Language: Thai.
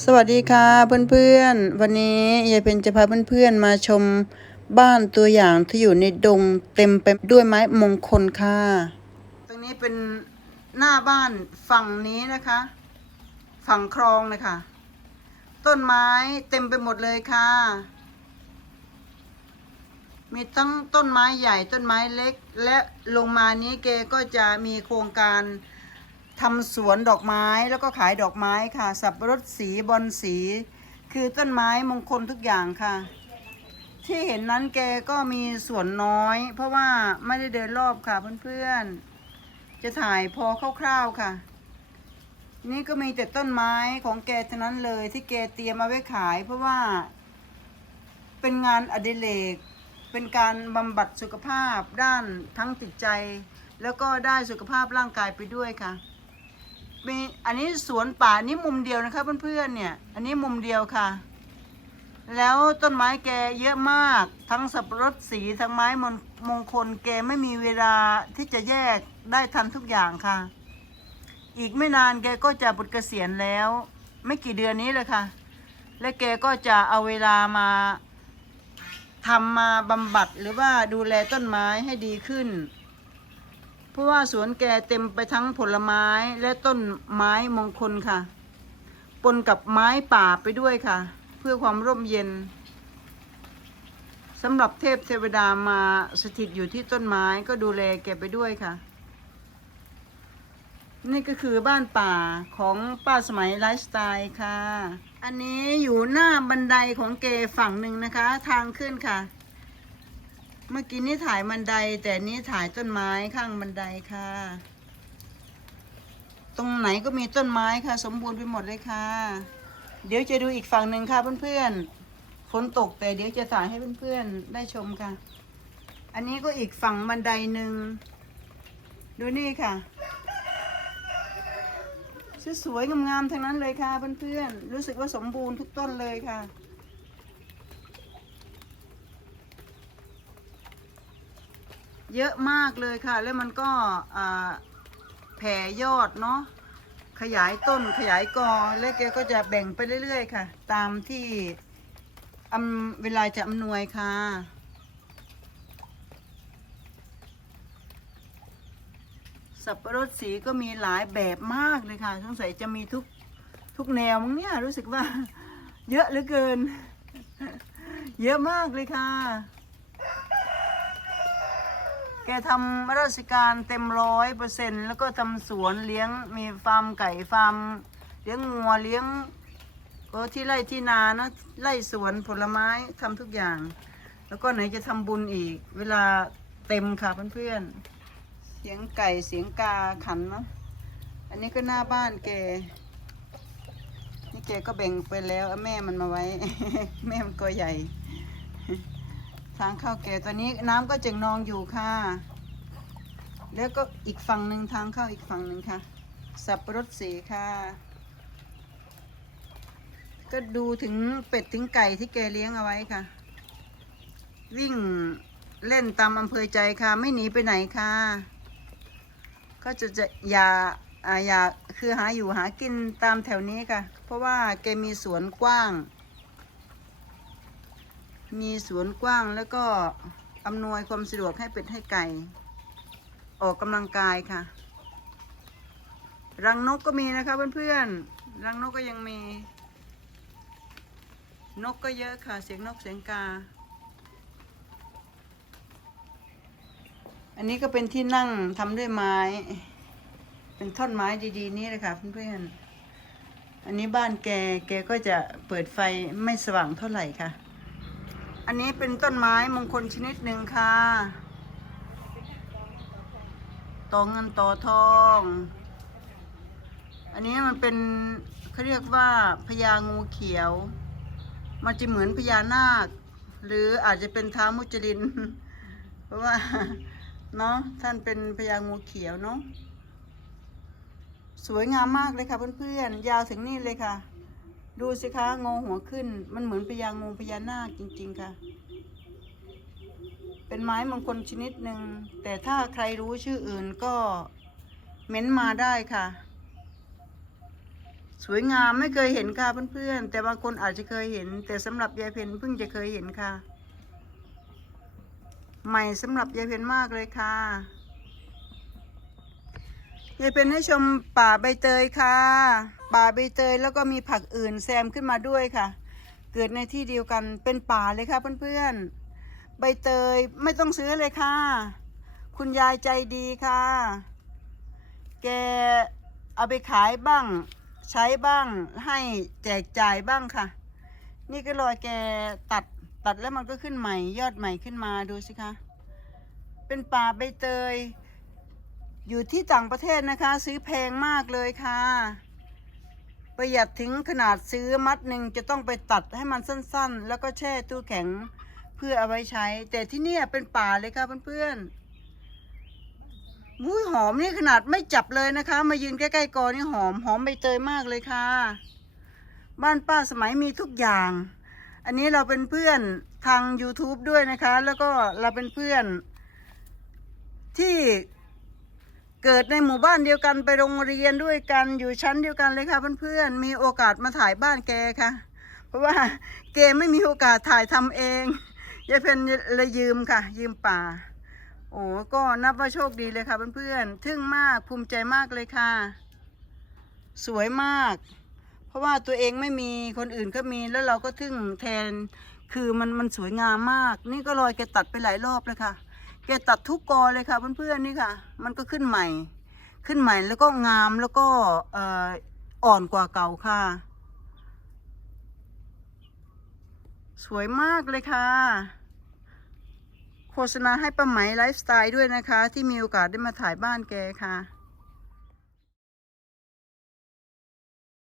สวัสดีค่ะเพื่อนๆ วันนี้ยายเพนจะพาเพื่อนๆมาชมบ้านตัวอย่างที่อยู่ในดงเต็มไปด้วยไม้มงคลค่ะ ตรงนี้เป็นหน้าบ้านฝั่งนี้นะคะ ฝั่งคลองนะคะ ต้นไม้เต็มไปหมดเลยค่ะ มีทั้งต้นไม้ใหญ่ต้นไม้เล็ก และลงมานี้เกก็จะมีโครงการ ทำสวนดอกไม้แล้วก็ขายดอกไม้ค่ะ สับปะรดสีบอลสี คือต้นไม้มงคลทุกอย่างค่ะ ที่เห็นนั้นแกก็มีสวนน้อย เพราะว่าไม่ได้เดินรอบค่ะเพื่อนๆ จะถ่ายพอคร่าวๆค่ะ นี่ก็มีแต่ต้นไม้ของแกเท่านั้นเลยที่แกเตรียมมาไว้ขาย เพราะว่า เป็นงานอดิเรกเป็นการบำบัดสุขภาพด้านทั้งจิตใจ แล้วก็ได้สุขภาพร่างกายไปด้วยค่ะ มีอันนี้สวนป่านี่มุมเดียวนะคะเพื่อนๆเนี่ย อันนี้มุมเดียวค่ะ แล้วต้นไม้แกเยอะมาก ทั้งสับปะรดสีทั้งไม้มงมงคลแกไม่มีเวลาที่จะแยกได้ทันทุกอย่างค่ะ อีกไม่นานแกก็จะบุตรเกษียณแล้ว ไม่กี่เดือนนี้เลยค่ะ และแกก็จะเอาเวลามาทำมาบำบัดหรือว่าดูแลต้นไม้ให้ดีขึ้น เพราะว่าสวนแกเต็มไปทั้งผลไม้และต้นไม้มงคลค่ะ ปนกับไม้ป่าไปด้วยค่ะ เพื่อความร่มเย็นสำหรับเทพเทวดามาสถิตอยู่ที่ต้นไม้ก็ดูแลแกไปด้วยค่ะ นี่ก็คือบ้านป่าของป้าสมัยไลฟ์สไตล์ค่ะ อันนี้อยู่หน้าบันไดของเกฝั่งหนึ่งนะคะ ทางขึ้นค่ะ เมื่อกี้นี้ถ่ายบันได แต่นี้ถ่ายต้นไม้ข้างบันไดค่ะ ตรงไหนก็มีต้นไม้ค่ะ สมบูรณ์ไปหมดเลยค่ะ เดี๋ยวจะดูอีกฝั่งหนึ่งค่ะเพื่อนๆฝนตกแต่เดี๋ยวจะถ่ายให้เพื่อนๆได้ชมค่ะ อันนี้ก็อีกฝั่งบันไดหนึ่งดูนี่ค่ะสวยๆงามๆทั้งนั้นเลยค่ะเพื่อนๆรู้สึกว่าสมบูรณ์ทุกต้นเลยค่ะ เยอะมากเลยค่ะ แล้วมันก็แผ่ยอดเนาะขยายต้นขยายกอแล้วแกก็จะแบ่งไปเรื่อยๆค่ะ ตามที่อำเวลาจะอำนวยค่ะ สับปะรดสีก็มีหลายแบบมากเลยค่ะสงสัยจะมีทุกทุกแนวมั้งเนี่ยรู้สึกว่า เยอะเหลือเกิน เยอะมากเลยค่ะ แกทำราชการเต็มร้อยเปอร์เซ็นแล้วก็ทำสวนเลี้ยงมีฟาร์มไก่ฟาร์มเลี้ยงงัวเลี้ยงก็ที่ไร่ที่นานะไร่สวนผลไม้ทำทุกอย่าง แล้วก็ไหนจะทำบุญอีก เวลาเต็มค่ะเพื่อนๆ เสียงไก่เสียงกาขันเนาะอันนี้ก็หน้าบ้านแกนี่แกก็แบ่งไปแล้วแม่มันมาไว้ แม่มันก็ใหญ่ ทางเข้าแก่ตอนนี้น้ำก็จึงนองอยู่ค่ะ แล้วก็อีกฝั่งหนึ่งทางเข้าอีกฝั่งหนึ่งค่ะ สับปะรดสีค่ะ ก็ดูถึงเป็ดถึงไก่ที่แกเลี้ยงเอาไว้ค่ะ วิ่งเล่นตามอำเภอใจค่ะ ไม่หนีไปไหนค่ะ ก็จะจะอย่าอ่าอย่าคือหาอยู่หากินตามแถวนี้ค่ะ เพราะว่าแกมีสวนกว้าง มีสวนกว้างแล้วก็อำนวยความสะดวกให้เป็ดให้ไก่ ออกกำลังกายค่ะ รังนกก็มีนะคะเพื่อนๆ รังนกก็ยังมี นกก็เยอะค่ะ เสียงนกเสียงกา อันนี้ก็เป็นที่นั่งทำด้วยไม้ เป็นท่อนไม้ดีๆ นี่เลยค่ะเพื่อนๆ อันนี้บ้านแก แกก็จะเปิดไฟไม่สว่างเท่าไหร่ค่ะ อันนี้เป็นต้นไม้มงคลชนิดหนึ่งค่ะตองเงินต่อทอง อันนี้มันเป็นเขาเรียกว่าพญางูเขียว มันจะเหมือนพญานาค หรืออาจจะเป็นท้ามุจลิน เพราะว่าเนาะท่านเป็นพญางูเขียวเนาะสวยงามมากเลยค่ะเพื่อนๆ ยาวถึงนี่เลยค่ะ ดูสิคะงอหัวขึ้น มันเหมือนพญางูพญานาคจริง ๆ ค่ะ เป็นไม้มงคลชนิดหนึ่ง แต่ถ้าใครรู้ชื่ออื่นก็เม้นมาได้ค่ะ สวยงามไม่เคยเห็นค่ะเพื่อนๆ แต่บางคนอาจจะเคยเห็น แต่สำหรับยายเพนเพิ่งจะเคยเห็นค่ะ ใหม่สำหรับยายเพนมากเลยค่ะยายเพนให้ชมป่าใบเตยค่ะ ป่าใบเตยแล้วก็มีผักอื่นแซมขึ้นมาด้วยค่ะ เกิดในที่เดียวกันเป็นป่าเลยค่ะเพื่อนๆ ใบเตยไม่ต้องซื้อเลยค่ะ คุณยายใจดีค่ะ แกเอาไปขายบ้าง ใช้บ้างให้แจกจ่ายบ้างค่ะ นี่ก็รอยแกตัดตัดแล้วมันก็ขึ้นใหม่ ยอดใหม่ขึ้นมาดูสิคะ เป็นป่าใบเตย อยู่ที่ต่างประเทศนะคะ ซื้อแพงมากเลยค่ะ ประหยัดถึงขนาดซื้อมัดหนึ่งจะต้องไปตัดให้มันสั้นๆ แล้วก็แช่ตู้แข็งเพื่อเอาไว้ใช้ แต่ที่นี่เป็นป่าเลยค่ะเพื่อนๆมุ้ยหอมนี่ขนาดไม่จับเลยนะคะ มายืนใกล้ๆกอนี่หอมหอมใบเตยมากเลยค่ะ บ้านป้าสมัยมีทุกอย่าง อันนี้เราเป็นเพื่อนทาง YouTube ด้วยนะคะ แล้วก็เราเป็นเพื่อนที่ เกิดในหมู่บ้านเดียวกันไปโรงเรียนด้วยกันอยู่ชั้นเดียวกันเลยค่ะเพื่อนๆมีโอกาสมาถ่ายบ้านแกค่ะ เพราะว่าแกไม่มีโอกาสถ่ายทำเองยายเพนเลยยืมค่ะ ยืมป่า โอ้ก็นับว่าโชคดีเลยค่ะเพื่อนๆทึ่งมากภูมิใจมากเลยค่ะ สวยมาก เพราะว่าตัวเองไม่มีคนอื่นก็มีแล้วเราก็ทึ่งแทนคือมันมันสวยงามมาก นี่ก็รอยแกตัดไปหลายรอบเลยค่ะ แกตัดทุกกอเลยค่ะเพื่อนๆนี่ค่ะ มันก็ขึ้นใหม่ ขึ้นใหม่แล้วก็งามแล้วก็เอ่ออ่อนกว่าเก่าค่ะ สวยมากเลยค่ะ โฆษณาให้ป้าไหมไลฟ์สไตล์ด้วยนะคะ ที่มีโอกาสได้มาถ่ายบ้านแกค่ะ